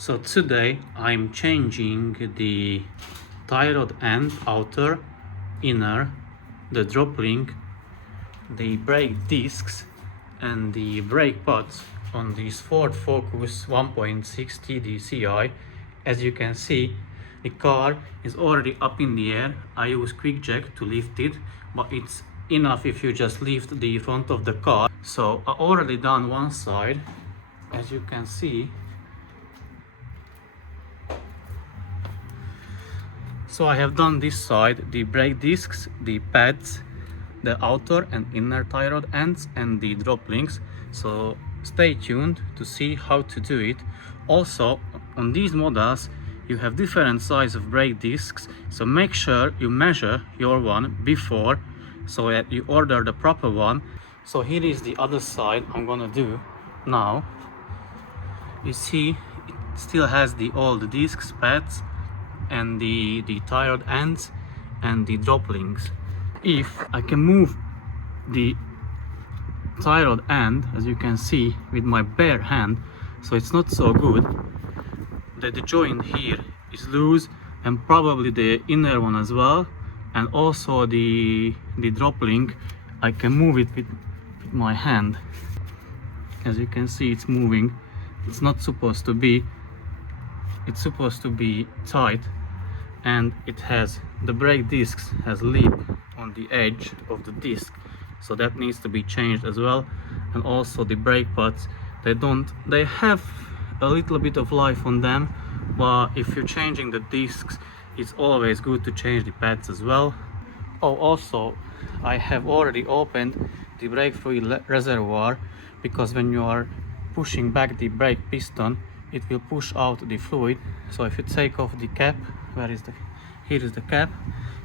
So today I'm changing the tie rod end, outer, inner, the drop link, the brake discs and the brake pads on this Ford Focus 1.6 TDCI. As you can see, the car is already up in the air. I use quick jack to lift it, but it's enough if you just lift the front of the car. So I already done one side, as you can see. So I have done this side, the brake discs, the pads, the outer and inner tie rod ends and the drop links. So stay tuned to see how to do it. Also, on these models you have different size of brake discs, so make sure you measure your one before so that you order the proper one. So here is the other side I'm gonna do now. You see it still has the old discs, pads and the tie rod ends and the drop links. If I can move the tie rod end, as you can see, with my bare hand, so it's not so good, that the joint here is loose and probably the inner one as well, and also the drop link I can move it with my hand. As you can see, it's moving. It's not supposed to be. It's supposed to be tight, and it has the brake discs has lip on the edge of the disc, so that needs to be changed as well. And also the brake pads, they have a little bit of life on them, but if you're changing the discs, it's always good to change the pads as well. Oh, also I have already opened the brake fluid reservoir, because when you are pushing back the brake piston, it will push out the fluid. So if you take off the cap, here is the cap,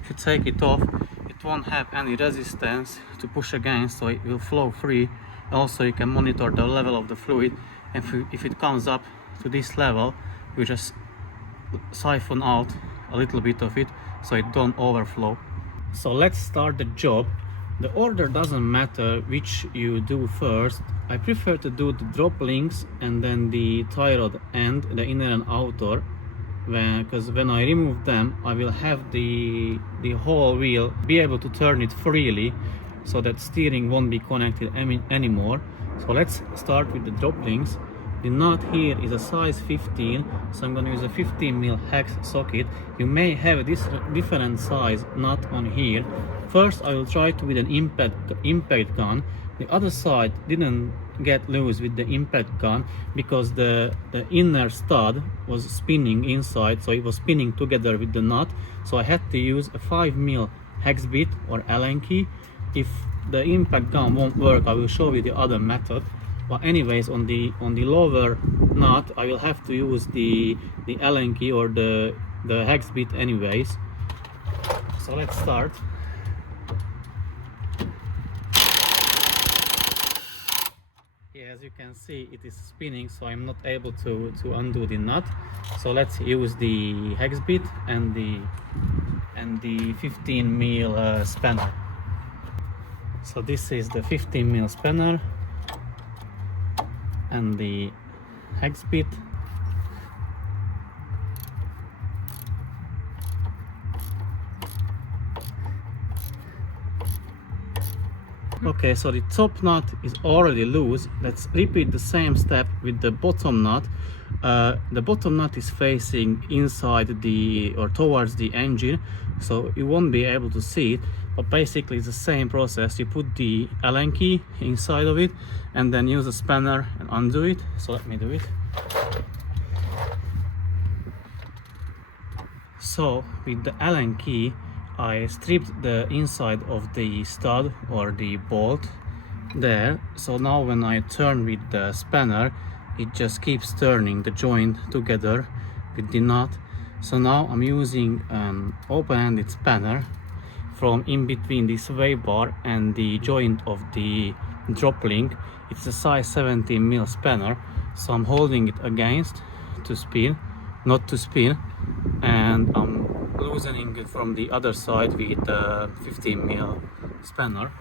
if you take it off, it won't have any resistance to push against, so it will flow free. Also you can monitor the level of the fluid, and if it comes up to this level, you just siphon out a little bit of it so it don't overflow. So let's start the job. The order doesn't matter which you do first. I prefer to do the drop links and then the tie rod end, the inner and outer, because when I remove them, I will have the whole wheel be able to turn it freely, so that steering won't be connected anymore. So let's start with the drop links. The nut here is a size 15, so I'm going to use a 15mm hex socket. You may have this different size nut on here. First I will try to with an impact gun. The other side didn't get loose with the impact gun because the inner stud was spinning inside, so it was spinning together with the nut. So I had to use a 5mm hex bit or Allen key. If the impact gun won't work, I will show you the other method. But anyways, on the lower nut I will have to use the Allen key or the hex bit anyways. So let's start. Yeah, as you can see, it is spinning, so I'm not able to undo the nut. So let's use the hex bit and the 15mm spanner. So this is the 15mm spanner and the hex bit. Okay, so the top nut is already loose. Let's repeat the same step with the bottom nut. The bottom nut is facing inside or towards the engine, so you won't be able to see it, but basically it's the same process. You put the Allen key inside of it and then use a spanner and undo it. So let me do it. So with the Allen key I stripped the inside of the stud or the bolt there. So now when I turn with the spanner, it just keeps turning the joint together with the nut. So now I'm using an open-ended spanner from in between the sway bar and the joint of the drop link. It's a size 17mm spanner, so I'm holding it against to spin, not to spin, and I'm loosening it from the other side with a 15mm spanner.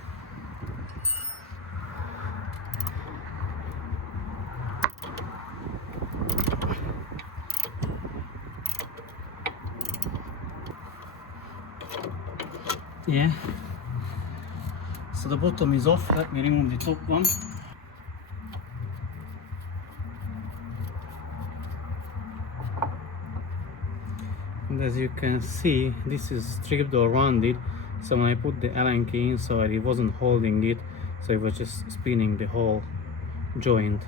Yeah. So the bottom is off. Let me remove the top one. And as you can see, this is stripped or rounded. So when I put the Allen key inside, it wasn't holding it, so it was just spinning the whole joint.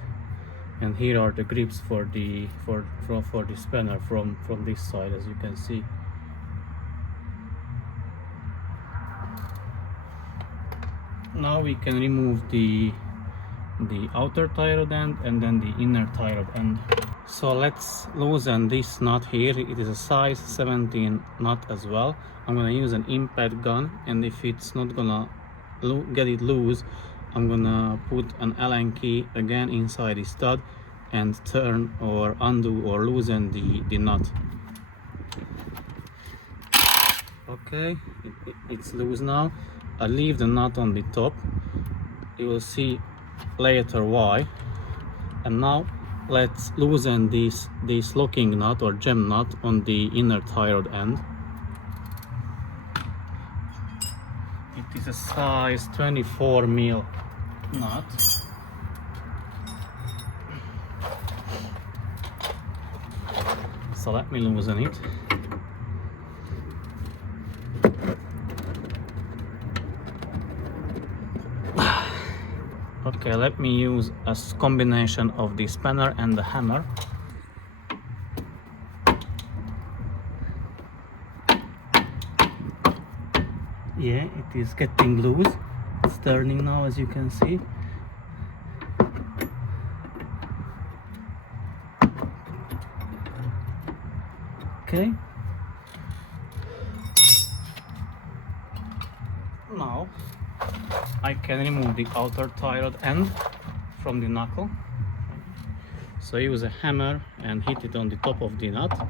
And here are the grips for the spanner from this side, as you can see. Now we can remove the outer tie rod end and then the inner tie rod end. So let's loosen this nut here. It is a size 17 nut as well. I'm gonna use an impact gun, and if it's not gonna get it loose, I'm gonna put an Allen key again inside the stud and turn or undo or loosen the nut. Okay, it's loose now. I leave the nut on the top. You will see later why. And now let's loosen this locking nut or gem nut on the inner tie rod end. It is a size 24 mil nut. So let me loosen it. Okay, let me use a combination of the spanner and the hammer. Yeah, it is getting loose. It's turning now, as you can see. Okay. Now I can remove the outer tie rod end from the knuckle. So use a hammer and hit it on the top of the nut.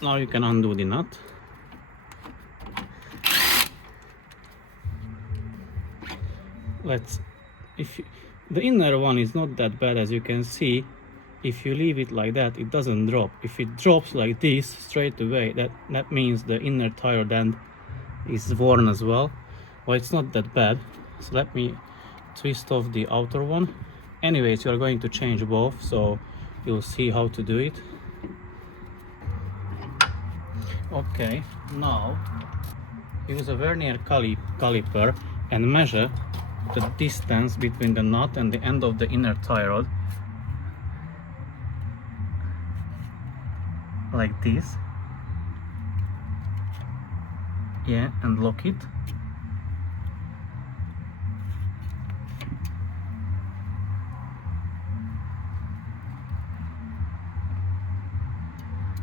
Now you can undo the nut. The inner one is not that bad, as you can see. If you leave it like that, it doesn't drop. If it drops like this straight away, that means the inner tie rod end is worn as well. Well, it's not that bad. So let me twist off the outer one. Anyways, you are going to change both, so you'll see how to do it. Okay, now use a vernier caliper and measure the distance between the nut and the end of the inner tie rod, like this. Yeah, and lock it.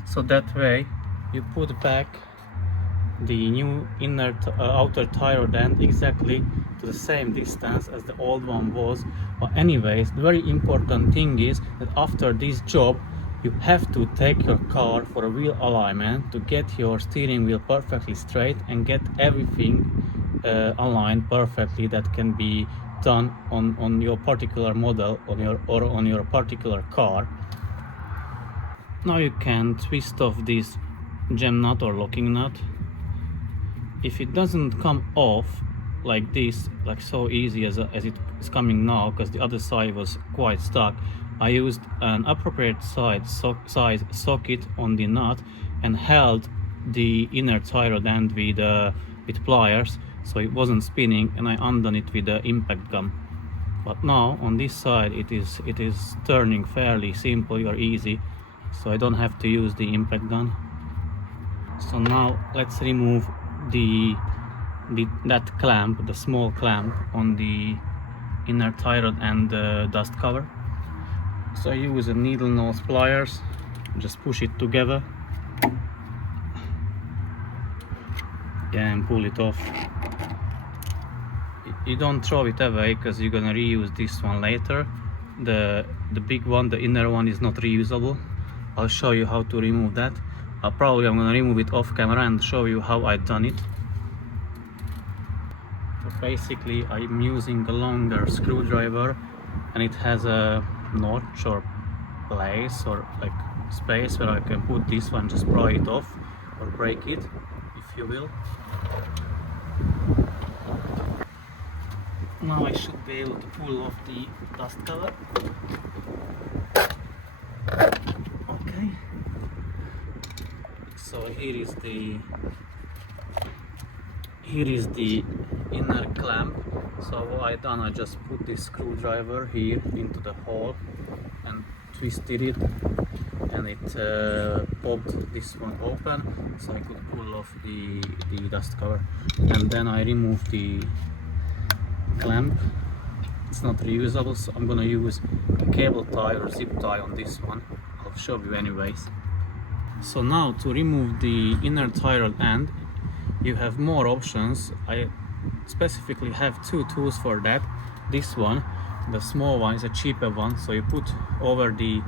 So that way you put back the new outer tie rod end exactly to the same distance as the old one was. But anyways, the very important thing is that after this job you have to take your car for a wheel alignment to get your steering wheel perfectly straight and get everything aligned perfectly that can be done on your particular model on your particular car. Now you can twist off this gem nut or locking nut. If it doesn't come off like this, like so easy as it is coming now, because the other side was quite stuck, I used an appropriate size socket on the nut and held the inner tie rod end with pliers, so it wasn't spinning, and I undone it with the impact gun. But now on this side it is turning fairly simple or easy, so I don't have to use the impact gun. So now let's remove that clamp, the small clamp on the inner tie rod and the dust cover. So I use a needle nose pliers, just push it together, yeah, and pull it off. You don't throw it away because you're gonna reuse this one later. The big one, the inner one, is not reusable. I'll show you how to remove that. I'm gonna remove it off camera and show you how I've done it. So basically I'm using a longer screwdriver, and it has a notch or place or like space where I can put this one, just pry it off or break it, if you will. Now I should be able to pull off the dust cover. Okay. So here is the inner clamp. So what I done, I just put this screwdriver here into the hole and twisted it, and it popped this one open, so I could pull off the dust cover. And then I removed the clamp. It's not reusable, so I'm gonna use a cable tie or zip tie on this one. I'll show you anyways. So now to remove the inner tie rod end, you have more options. I specifically have two tools for that. This one, the small one, is a cheaper one, so you put over the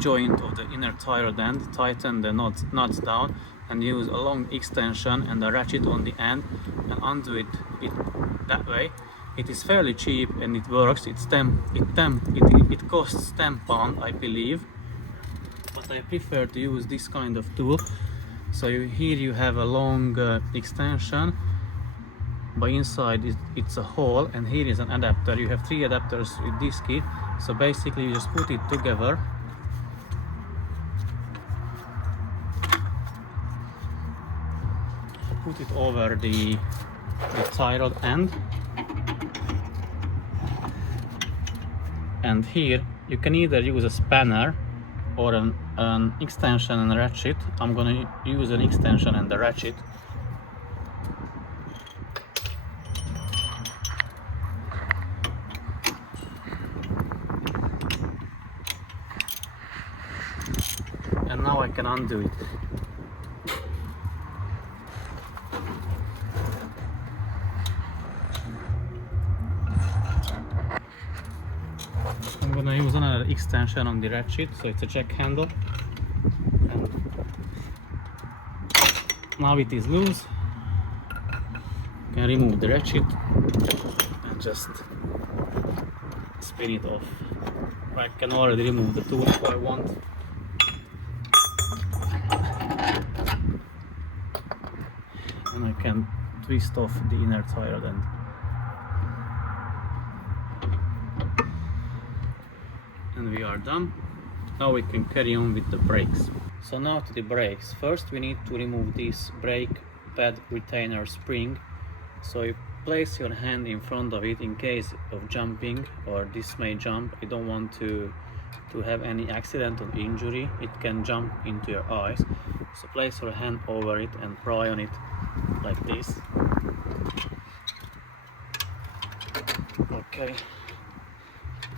joint of the inner tie rod end, tighten the nuts down, and use a long extension and a ratchet on the end and undo it that way. It is fairly cheap and it works. It costs £10, I believe, but I prefer to use this kind of tool. So here you have a long extension, but inside it's a hole, and here is an adapter. You have 3 adapters with this kit. So basically you just put it together, put it over the tie rod end, and here you can either use a spanner or an extension and a ratchet. I'm gonna use an extension and a ratchet. And now I can undo it. I'm gonna use another extension on the ratchet, so it's a jack handle. And now it is loose. You can remove the ratchet and just spin it off. I can already remove the tool if I want. And I can twist off the inner tie rod end. And we are done. Now we can carry on with the brakes. So now to the brakes. First we need to remove this brake pad retainer spring. So you place your hand in front of it in case of jumping, or this may jump. You don't want to have any accidental injury. It can jump into your eyes. So place your hand over it and pry on it like this. Okay.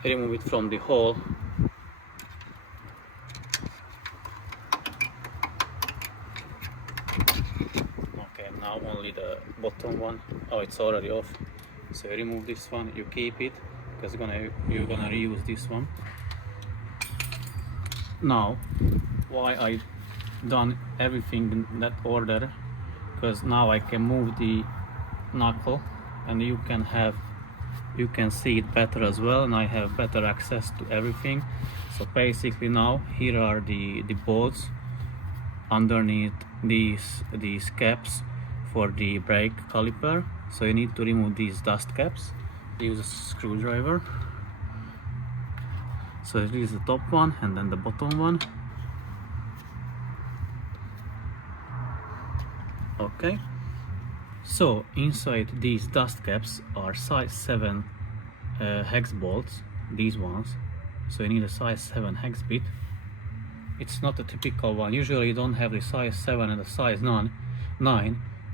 Remove it from the hole. Okay, now only the bottom one. Oh, it's already off. So you remove this one, you keep it, because you're gonna reuse this one. Now, why I done everything in that order? Because now I can move the knuckle, and you can see it better as well, and I have better access to everything. So basically now here are the bolts underneath these caps for the brake caliper. So you need to remove these dust caps. Use a screwdriver. So this is the top one and then the bottom one. Okay. So inside these dust caps are size 7 hex bolts, these ones. So you need a size 7 hex bit. It's not a typical one. Usually you don't have the size 7 and the size 9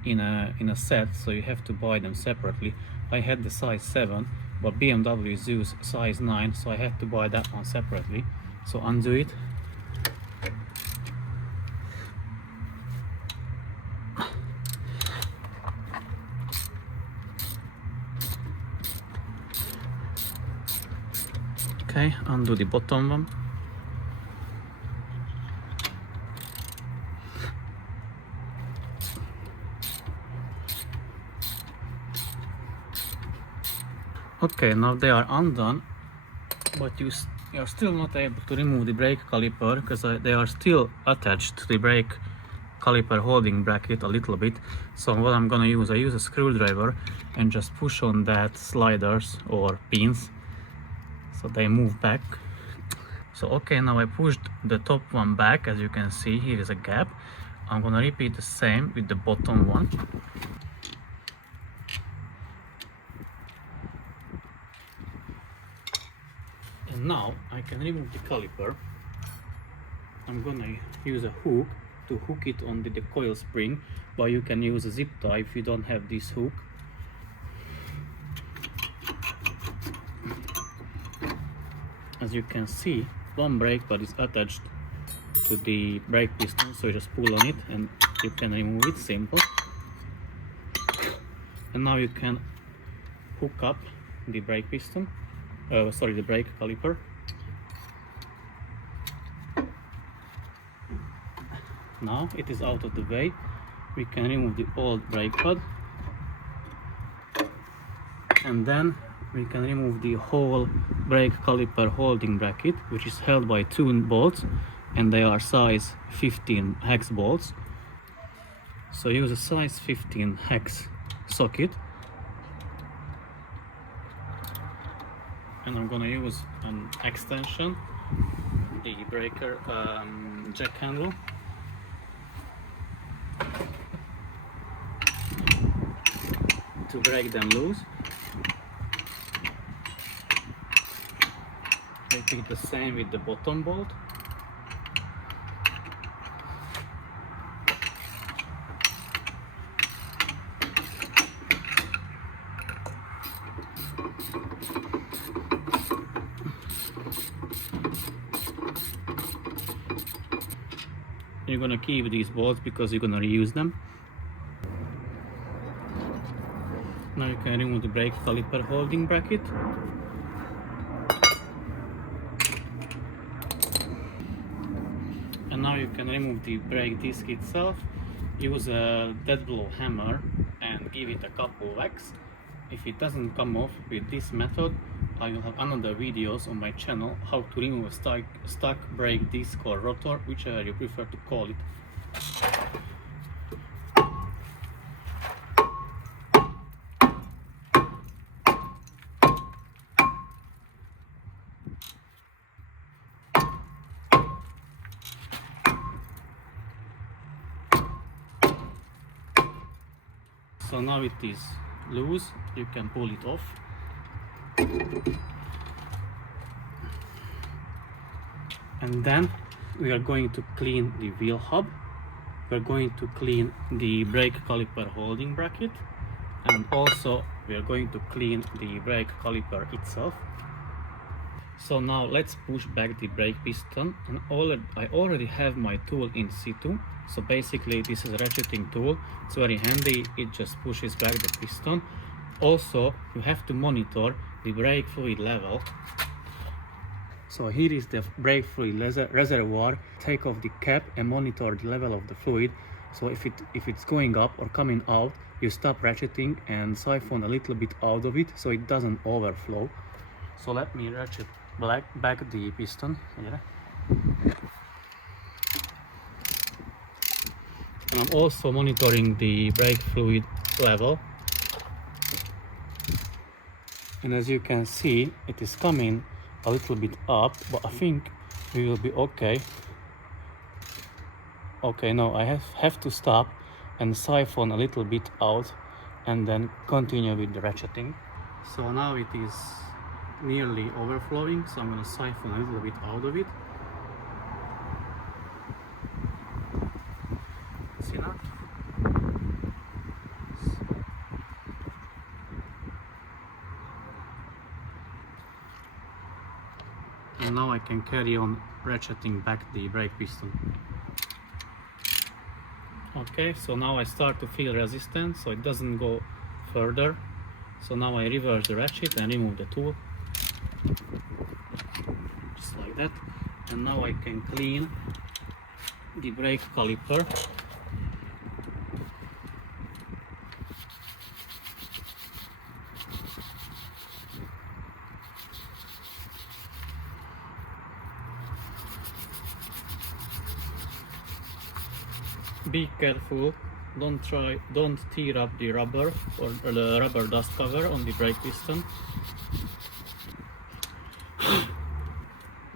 in a set, so you have to buy them separately. I had the size 7, but BMWs use size 9, so I had to buy that one separately. So undo it. Okay, undo the bottom one. Okay, now they are undone, but you're still not able to remove the brake caliper because they are still attached to the brake caliper holding bracket a little bit. So what I'm gonna use, I use a screwdriver and just push on that sliders or pins so they move back. So okay, now I pushed the top one back. As you can see, here is a gap. I'm gonna repeat the same with the bottom one. And now I can remove the caliper. I'm gonna use a hook to hook it on the coil spring, but you can use a zip tie if you don't have this hook. As you can see, one brake pad is attached to the brake piston, so you just pull on it and you can remove it, simple. And now you can hook up the brake piston, the brake caliper. Now it is out of the way. We can remove the old brake pad, and then we can remove the whole brake caliper holding bracket, which is held by 2 bolts, and they are size 15 hex bolts. So use a size 15 hex socket, and I'm gonna use an extension, the breaker jack handle, to break them loose. Repeat the same with the bottom bolt. You're gonna keep these bolts because you're gonna reuse them. Now you can remove the brake caliper holding bracket. And now you can remove the brake disc itself. Use a dead blow hammer and give it a couple whacks. If it doesn't come off with this method, I will have another videos on my channel how to remove a stuck brake disc or rotor, whichever you prefer to call it. So now it is loose, you can pull it off. And then we are going to clean the wheel hub. We are going to clean the brake caliper holding bracket, and also we are going to clean the brake caliper itself. So now let's push back the brake piston, and I already have my tool in situ. So basically this is a ratcheting tool, it's very handy, it just pushes back the piston. Also you have to monitor the brake fluid level. So here is the brake fluid reservoir. Take off the cap and monitor the level of the fluid. So if it's going up or coming out, you stop ratcheting and siphon a little bit out of it so it doesn't overflow. So let me ratchet back the piston. Yeah. And I'm also monitoring the brake fluid level. And as you can see, it is coming a little bit up, but I think we will be okay. Okay, no, I have to stop and siphon a little bit out and then continue with the ratcheting. So now it is nearly overflowing, so I'm going to siphon a little bit out of it. That's enough. And now I can carry on ratcheting back the brake piston. Okay, so now I start to feel resistance, so it doesn't go further. So now I reverse the ratchet and remove the tool. Just like that. And now I can clean the brake caliper. Be careful, don't tear up the rubber or the rubber dust cover on the brake piston.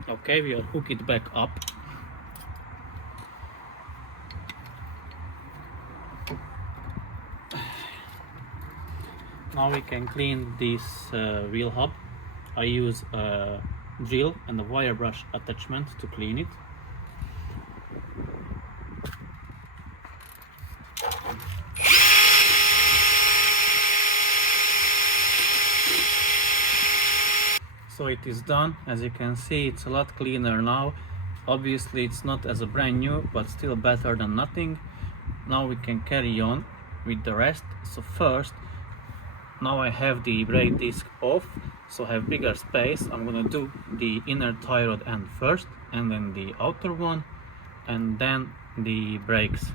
Okay, we'll hook it back up. Now we can clean this wheel hub. I use a drill and a wire brush attachment to clean it. So it is done. As you can see, it's a lot cleaner now. Obviously it's not as a brand new, but still better than nothing. Now we can carry on with the rest. So first, now I have the brake disc off, so I have bigger space. I'm gonna do the inner tie rod end first, and then the outer one, and then the brakes.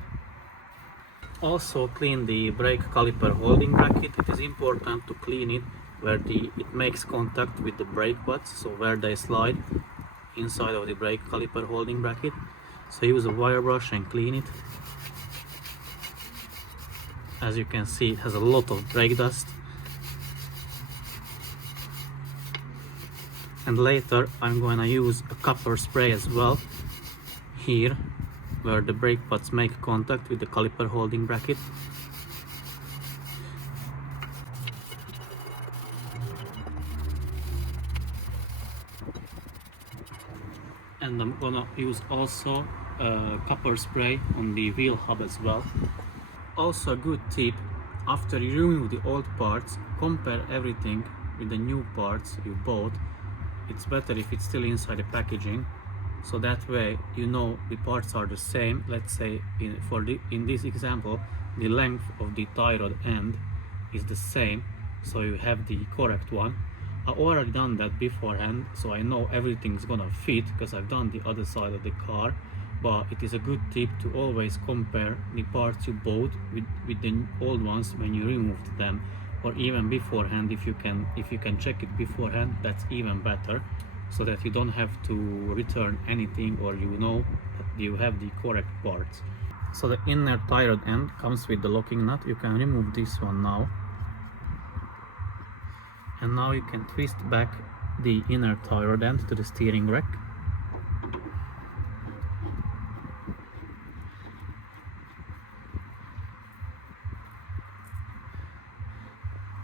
Also clean the brake caliper holding bracket. It is important to clean it where it makes contact with the brake pads, so where they slide inside of the brake caliper holding bracket. So use a wire brush and clean it. As you can see, it has a lot of brake dust. And later I'm going to use a copper spray as well here where the brake pads make contact with the caliper holding bracket. And I'm gonna use also copper spray on the wheel hub as well. Also a good tip, after you remove the old parts, compare everything with the new parts you bought. It's better if it's still inside the packaging, so that way you know the parts are the same. Let's say in this example the length of the tie rod end is the same, so you have the correct one. I already done that beforehand, so I know everything's gonna fit because I've done the other side of the car. But it is a good tip to always compare the parts you bought with the old ones when you removed them, or even beforehand. If you can check it beforehand, that's even better, so that you don't have to return anything, or you know that you have the correct parts. So the inner tie rod end comes with the locking nut. You can remove this one now, and now you can twist back the inner tie rod end to the steering rack.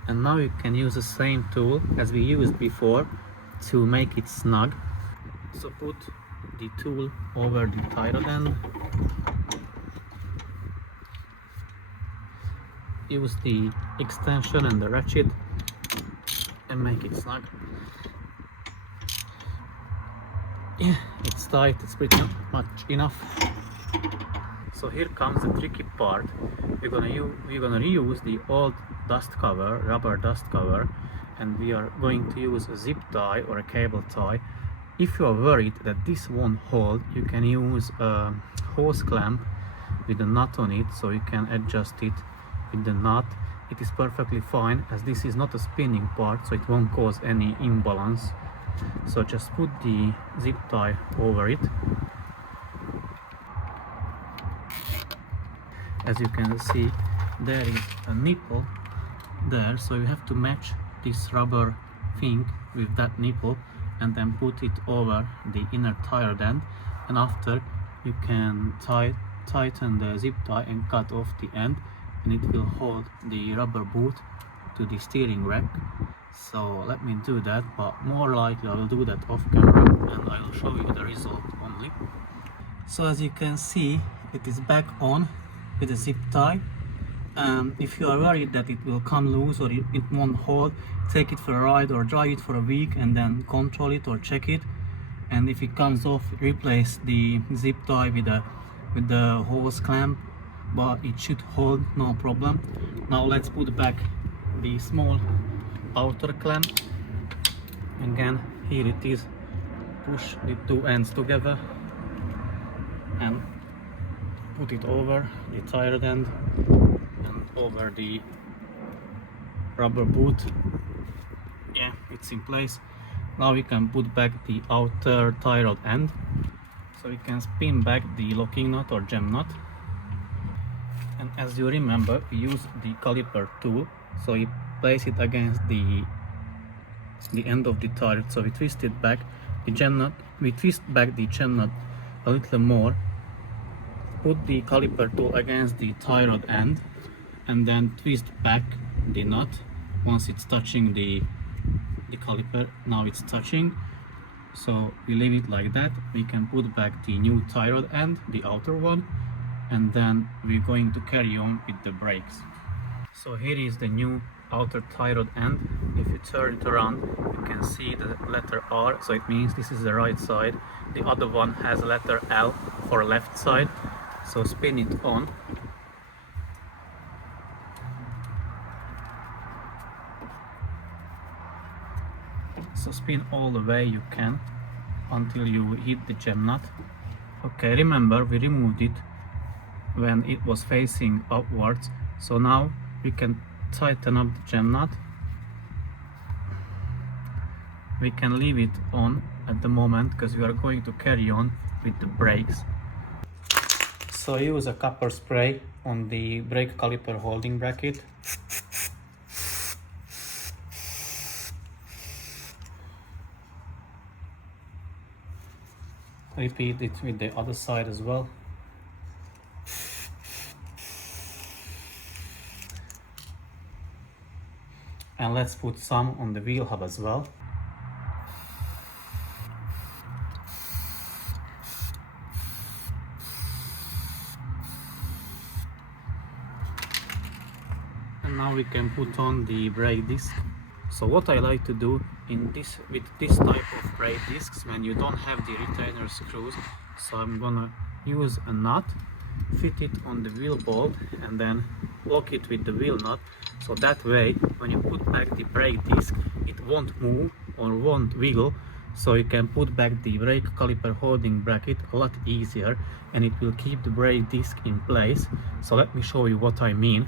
And now you can use the same tool as we used before to make it snug. So put the tool over the tie rod end. Use the extension and the ratchet and make it snug. Yeah, it's tight, it's pretty much enough. So here comes the tricky part. We're gonna reuse the old dust cover, rubber dust cover, and we are going to use a zip tie or a cable tie. If you are worried that this won't hold, you can use a hose clamp with a nut on it, so you can adjust it with the nut. It is perfectly fine, as this is not a spinning part, so it won't cause any imbalance. So just put the zip tie over it. As you can see, there is a nipple there, so you have to match this rubber thing with that nipple and then put it over the inner tie rod end, and after you can tighten the zip tie and cut off the end, and it will hold the rubber boot to the steering rack. So let me do that, but more likely I will do that off camera and I will show you the result only. So as you can see, it is back on with a zip tie. If you are worried that it will come loose or it won't hold, take it for a ride or drive it for a week and then control it or check it. And if it comes off, replace the zip tie with the hose clamp, but it should hold, no problem. Now let's put back the small outer clamp. Again, here it is. Push the two ends together and put it over the tie rod end and over the rubber boot. Yeah, it's in place. Now we can put back the outer tie rod end, so we can spin back the locking nut or gem nut. And as you remember, we use the caliper tool, so we place it against the end of the turret, so we twist it back, the gem nut, we twist back the gem nut a little more, put the caliper tool against the tie rod end, and then twist back the nut once it's touching the caliper. Now it's touching, so we leave it like that. We can put back the new tie rod end, the outer one, and then we're going to carry on with the brakes. So here is the new outer tie rod end. If you turn it around, you can see the letter R, so it means this is the right side. The other one has a letter L for left side. So spin it on. So spin all the way you can until you hit the gem nut. Okay, remember we removed it when it was facing upwards, so now we can tighten up the gem nut. We can leave it on at the moment because we are going to carry on with the brakes. So use a copper spray on the brake caliper holding bracket. Repeat it with the other side as well. And let's put some on the wheel hub as well. And now we can put on the brake disc. So what I like to do with this type of brake discs, when you don't have the retainer screws, so I'm gonna use a nut, fit it on the wheel bolt, and then lock it with the wheel nut, so that way when you put back the brake disc it won't move or won't wiggle, so you can put back the brake caliper holding bracket a lot easier, and it will keep the brake disc in place. So let me show you what I mean.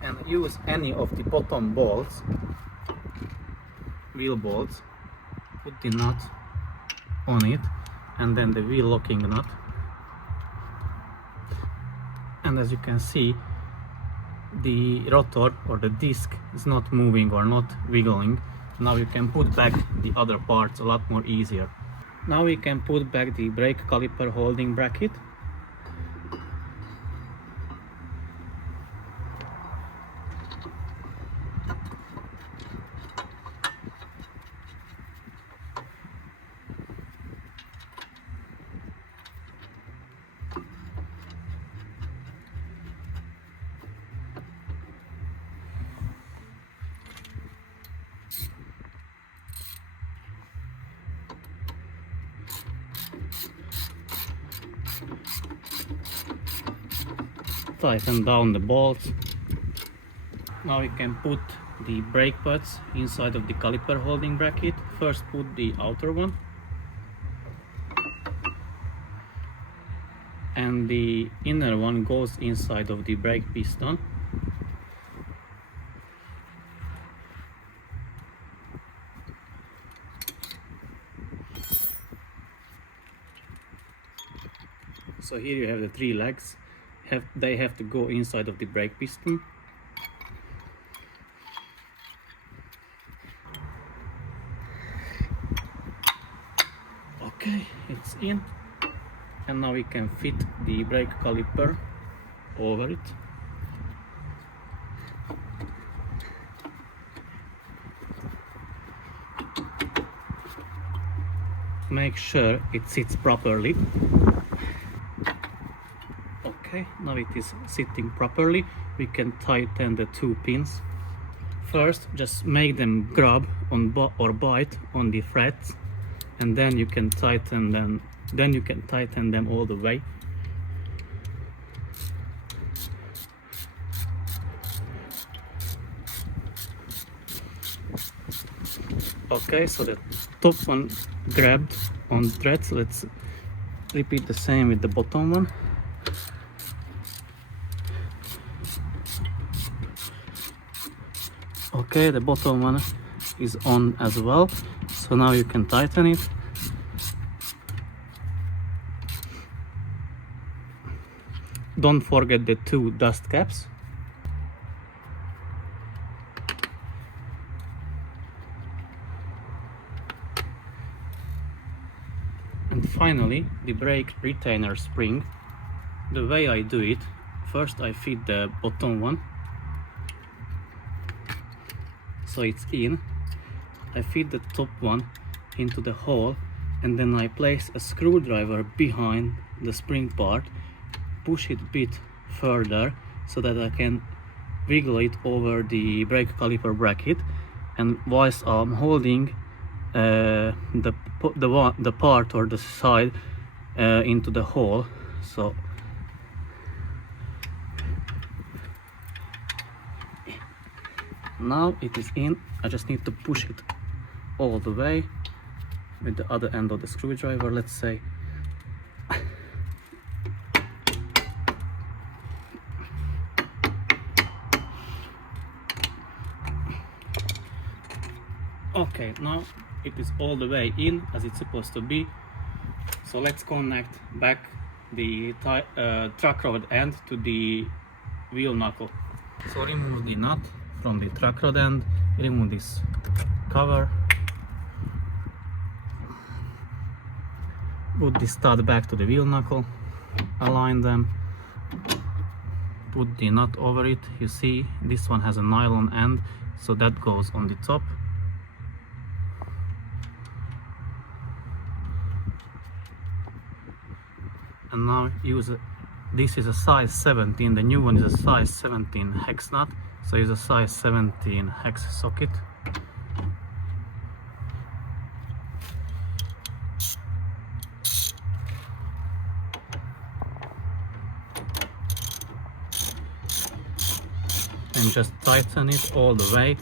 And use any of the bottom bolts, wheel bolts, put the nut on it, and then the wheel locking nut. And as you can see, the rotor or the disc is not moving or not wiggling. Now you can put back the other parts a lot more easier. Now we can put back the brake caliper holding bracket. Tighten down the bolts. Now we can put the brake pads inside of the caliper holding bracket. First put the outer one, and the inner one goes inside of the brake piston. So here you have the three legs. They have to go inside of the brake piston. Okay, it's in, and now we can fit the brake caliper over it. Make sure it sits properly. Okay, now it is sitting properly. We can tighten the two pins. First, just make them grab on or bite on the threads, and then you can tighten them. Then you can tighten them all the way. Okay, so the top one grabbed on threads. Let's repeat the same with the bottom one. Okay, the bottom one is on as well, so now you can tighten it. Don't forget the 2 dust caps. And finally, the brake retainer spring. The way I do it, first I feed the bottom one, so it's in. I feed the top one into the hole, and then I place a screwdriver behind the spring part, push it a bit further so that I can wiggle it over the brake caliper bracket, and whilst I'm holding the part or the side into the hole, so now it is in. I just need to push it all the way with the other end of the screwdriver, let's say. Okay, now it is all the way in as it's supposed to be. So let's connect back the track rod end to the wheel knuckle. So remove the nut from the track rod end, remove this cover, put the stud back to the wheel knuckle, align them, put the nut over it. You see this one has a nylon end, so that goes on the top. And now this is a size 17, the new one is a size 17 hex nut, so use a size 17 hex socket. And just tighten it all the way.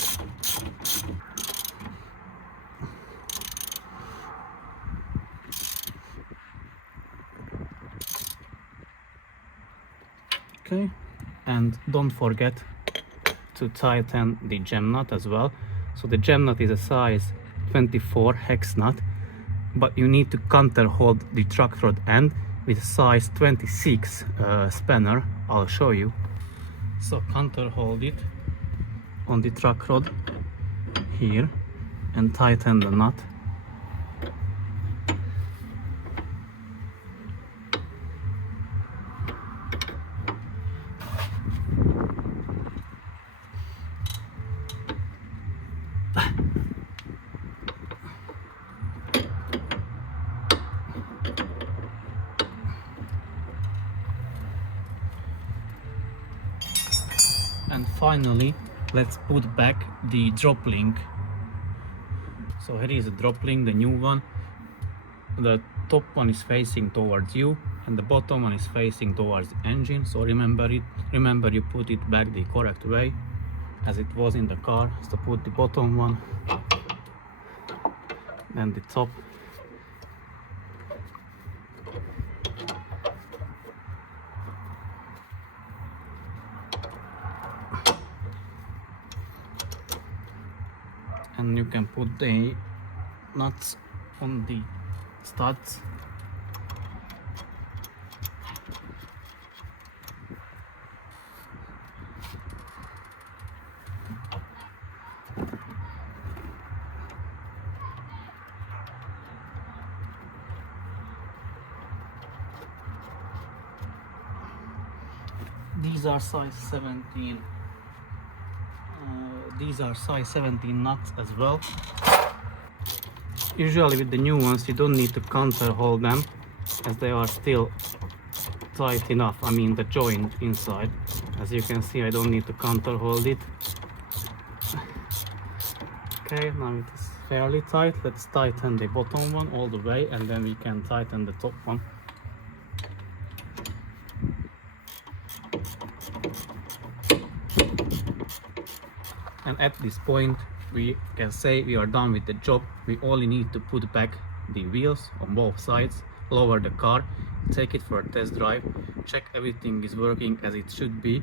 Okay, and don't forget to tighten the gem nut as well. So the gem nut is a size 24 hex nut, but you need to counter hold the track rod end with a size 26 spanner. I'll show you. So counter hold it on the track rod here and tighten the nut. And finally, let's put back the drop link. So here is the drop link, the new one. The top one is facing towards you and the bottom one is facing towards the engine. So remember you put it back the correct way as it was in the car. So put the bottom one, then the top, and you can put the nuts on the studs. These are size 17. These are size 17 nuts as well. Usually with the new ones you don't need to counter hold them as they are still tight enough. I mean the joint inside. As you can see, I don't need to counter hold it. Okay, now it is fairly tight. Let's tighten the bottom one all the way and then we can tighten the top one. And at this point we can say we are done with the job. We only need to put back the wheels on both sides, lower the car, take it for a test drive, check everything is working as it should be.